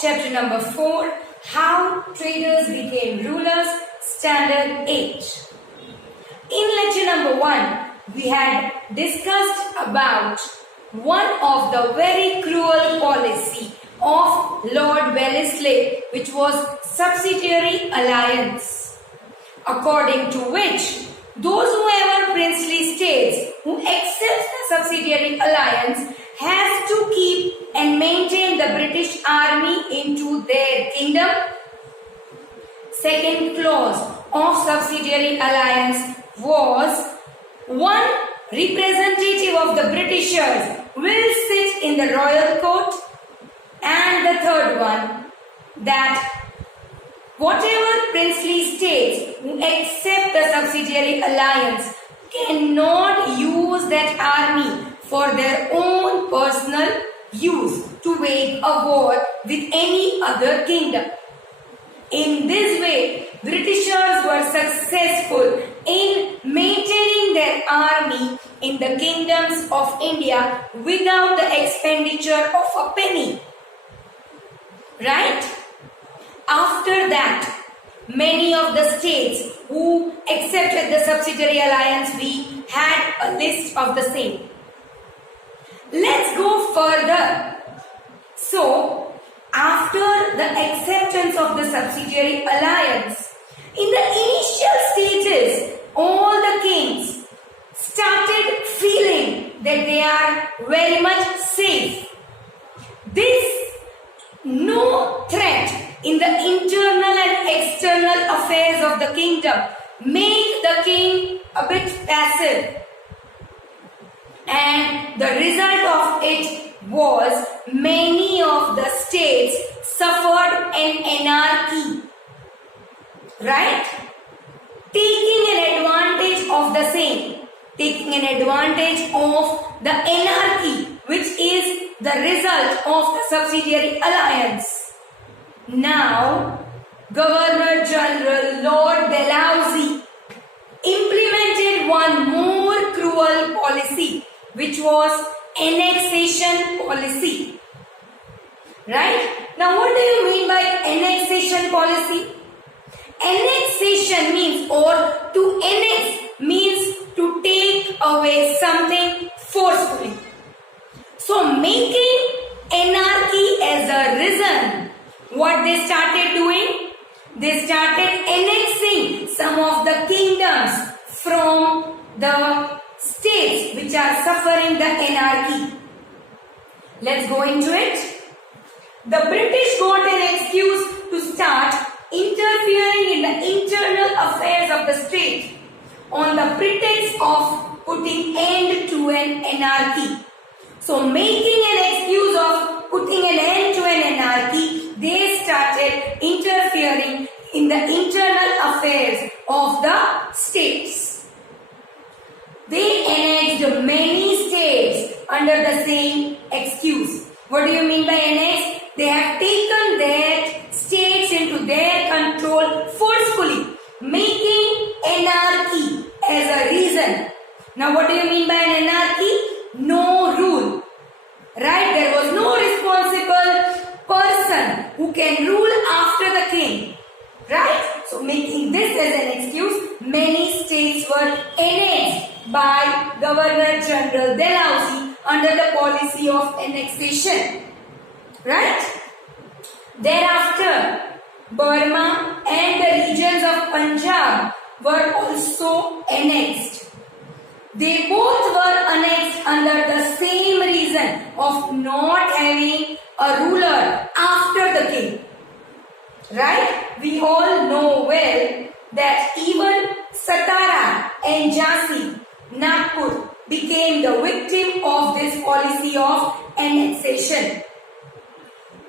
chapter number 4, How Traders Became Rulers, Standard 8. In lecture number 1, we had discussed about one of the very cruel policy of Lord Wellesley, which was subsidiary alliance, according to which those whoever princely states who accept the subsidiary alliance has to keep and maintain the British army into their kingdom. Second clause of subsidiary alliance was one representative of the Britishers will sit in the royal court, and the third one that whatever princely states who accept the subsidiary alliance cannot use that army for their own personal use to wage a war with any other kingdom. In this way, Britishers were successful in maintaining their army in the kingdoms of India without the expenditure of a penny. Right? After that, many of the states who accepted the subsidiary alliance, we had a list of the same. Let's go further. So, after the acceptance of the subsidiary alliance, in the initial stages, all the kings started feeling that they are very much safe. This no threat in the internal and external affairs of the kingdom made the king a bit passive. And the result of it was many of the states suffered an anarchy. Right? Taking an advantage of the same. Taking an advantage of the anarchy, which is the result of the subsidiary alliance. Now, Governor General Lord Dalhousie implemented one more cruel policy, which was annexation policy. Right? Now, what do you mean by annexation policy? Annexation means, or to annex means to take away something forcefully. So, making anarchy as a reason, what they started doing? They started annexing some of the kingdoms from the states which are suffering the anarchy. Let's go into it. The British got an excuse to start interfering in the internal affairs of the state on the pretext of putting end to an anarchy. So, making an excuse of putting an end to an anarchy, they started interfering in the internal affairs of the states. They annexed many states under the same excuse. What do you mean by annex? They have taken their states into their control forcefully, making anarchy as a reason. Now, what do you mean by an anarchy? No rule. Right? There was no responsible person who can rule after the king. Right? So, making this as an excuse, many states were annexed by Governor General Dalhousie under the policy of annexation. Right? Thereafter, Burma and the regions of Punjab were also annexed. They both were annexed under the same reason of not having a ruler after the king. Right? We all know well that even Satara and Jhansi, Nagpur, became the victim of this policy of annexation.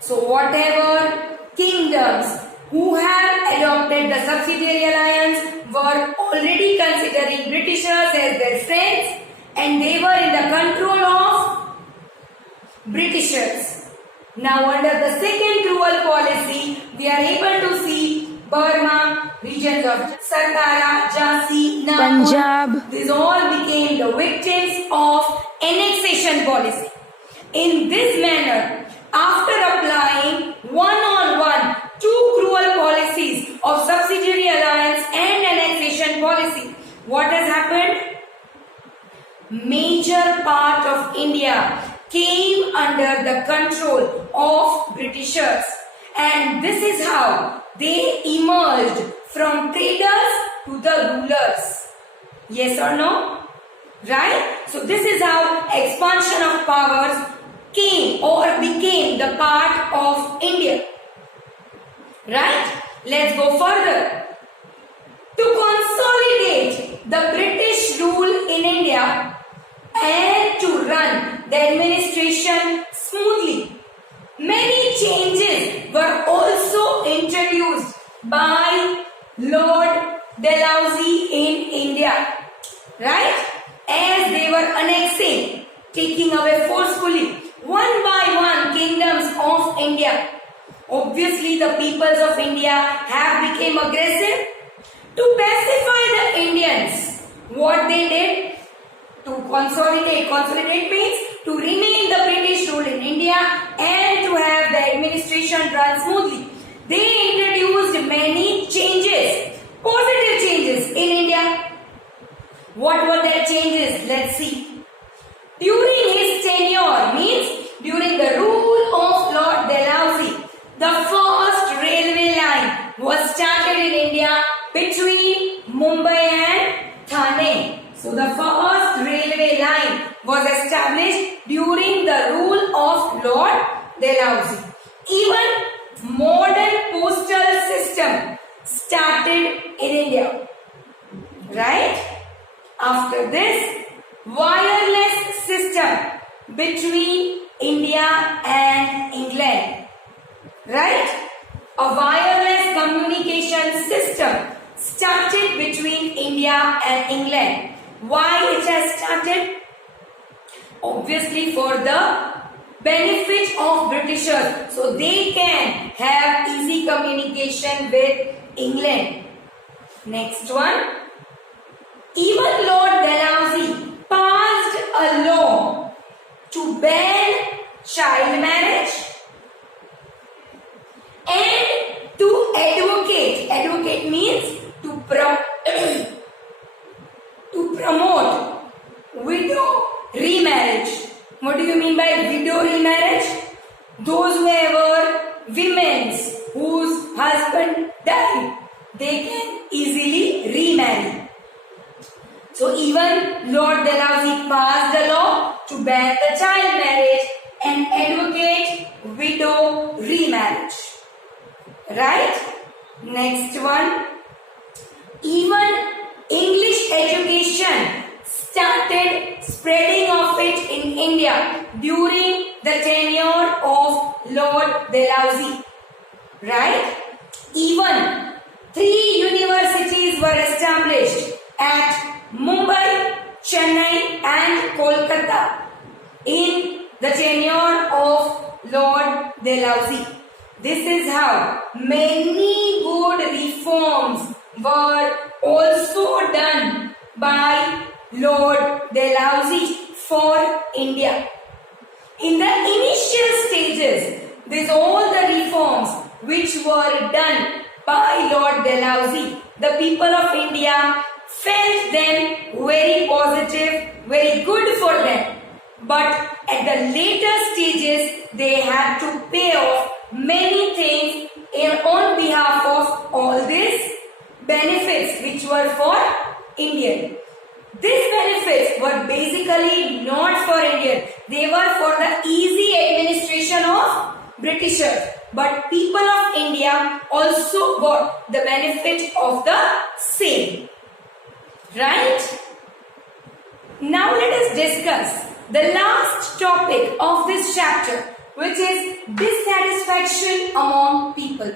So, whatever kingdoms who have adopted the subsidiary alliance were already considering Britishers as their friends, and they were in the control of Britishers. Now, under the second cruel policy, we are able to see Burma, regions of Satara, Jhansi, Nagpur, Punjab. These all became the victims of annexation policy. In this manner, after applying one-on-one two cruel policies of subsidiary alliance and annexation policy, what has happened? Major part of India came under the control of Britishers, and this is how they emerged from traders to the rulers. Yes or no? Right? So this is how expansion of powers came or became the part of India. Right? Let's go further. To consolidate the British rule in India and to run the administration smoothly, many changes were also introduced by Lord Dalhousie in India, right? As they were annexing, taking away forcefully one by one kingdoms of India. Obviously, the peoples of India have become aggressive. To pacify the Indians, what they did? To consolidate. Consolidate means to remain the British rule in India and to have the administration run smoothly. They introduced many changes, positive changes in India. What were their changes? Let's see. During his tenure, means during the rule of Lord Dalhousie, the first railway line was started in India between Mumbai and Thane. So the first railway line was established during the rule of Lord Dalhousie. Even modern postal system started in India. Right? After this, wireless system between India and England. Right? A wireless communication system started between India and England. Why it has started? Obviously for the benefit of Britishers, so they can have easy communication with England. Next one. Even Lord Dalhousie passed a law to ban child marriage and to advocate means to promote widow remarriage. What do you mean by widow remarriage? Those whoever women whose husband died, they can easily remarry. So even Lord Dalhousie passed a law to ban the child marriage and advocate widow remarriage. Right? Next one. Even English education started spreading of it in India during the tenure of Lord Dalhousie. Right? Even 3 universities were established at Mumbai, Chennai and Kolkata in the tenure of Lord Dalhousie. This is how many good reforms were also done by Lord Dalhousie for India. In the initial stages, these all the reforms which were done by Lord Dalhousie, the people of India felt them very positive, very good for them. But at the later stages, they had to pay off many things on behalf of all these benefits which were for Indian. These benefits were basically not for Indian. They were for the easy administration of Britishers. But people of India also got the benefit of the same. Right? Now let us discuss the last topic of this chapter, which is dissatisfaction among people.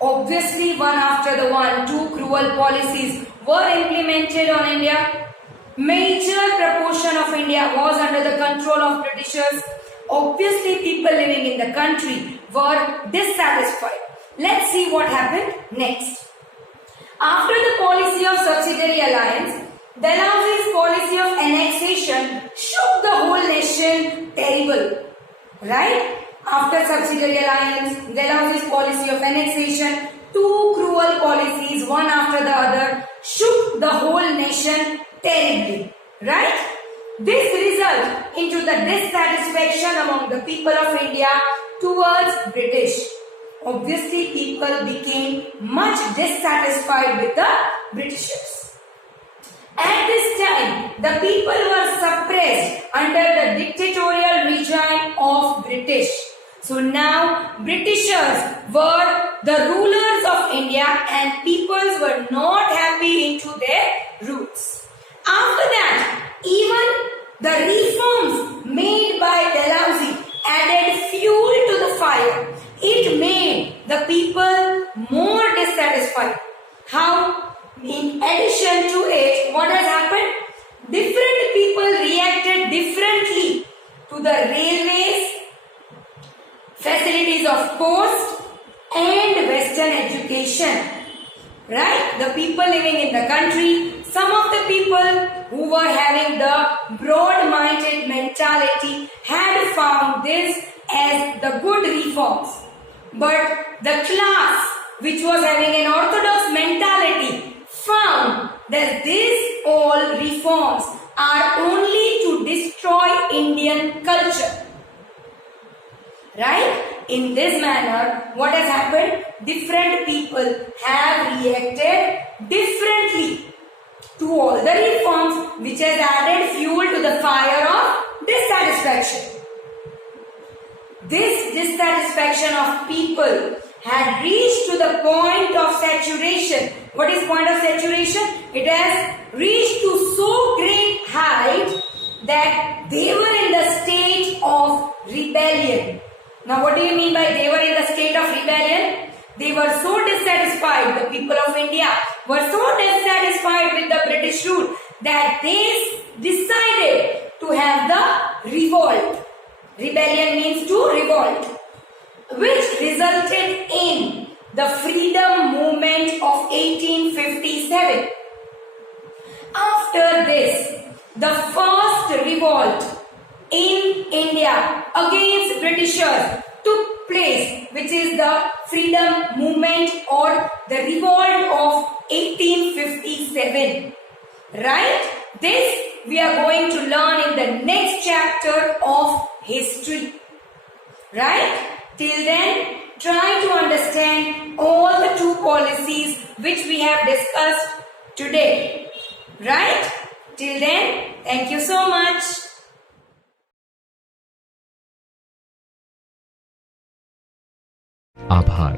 Obviously, one after the one, two cruel policies were implemented on India. Major proportion of India was under the control of Britishers. Obviously, people living in the country were dissatisfied. Let's see what happened next. After the policy of subsidiary alliance, Dalhousie's policy of annexation shook the whole nation terrible. Right? After subsidiary alliance, Dalhousie's policy of annexation, two cruel policies, one after the other, shook the whole nation terribly. Right? This resulted into the dissatisfaction among the people of India towards British. Obviously, people became much dissatisfied with the Britishers. At this time, the people were suppressed under the dictatorial regime of British. So now, Britishers were the rulers of India and peoples were not happy into their rules. After that, even the reforms made by Dalhousie added fuel to the fire. It made the people more dissatisfied. How? In addition to it, what has happened? Different people reacted differently to the railways, facilities of post and western education. Right? The people living in the country, some of the people who were having the broad-minded mentality had found this as the good reforms. But the class which was having an orthodox mentality found that these all reforms are only to destroy Indian culture. Right? In this manner, what has happened? Different people have reacted differently to all the reforms which has added fuel to the fire of dissatisfaction. This dissatisfaction of people had reached to the point of saturation. What is point of saturation? It has reached to so great height that they were in the state of rebellion. Now what do you mean by they were in the state of rebellion? They were so dissatisfied, the people of India were so dissatisfied with the British rule that they decided to have the revolt. Rebellion means to revolt, which resulted in the freedom movement of 1857. After this, the first revolt in India against Britishers took place, which is the freedom movement or the revolt of 1857. Right? This we are going to learn in the next chapter of history. Right? Till then, try to understand all the two policies which we have discussed today. Right? Till then, thank you so much. आभार।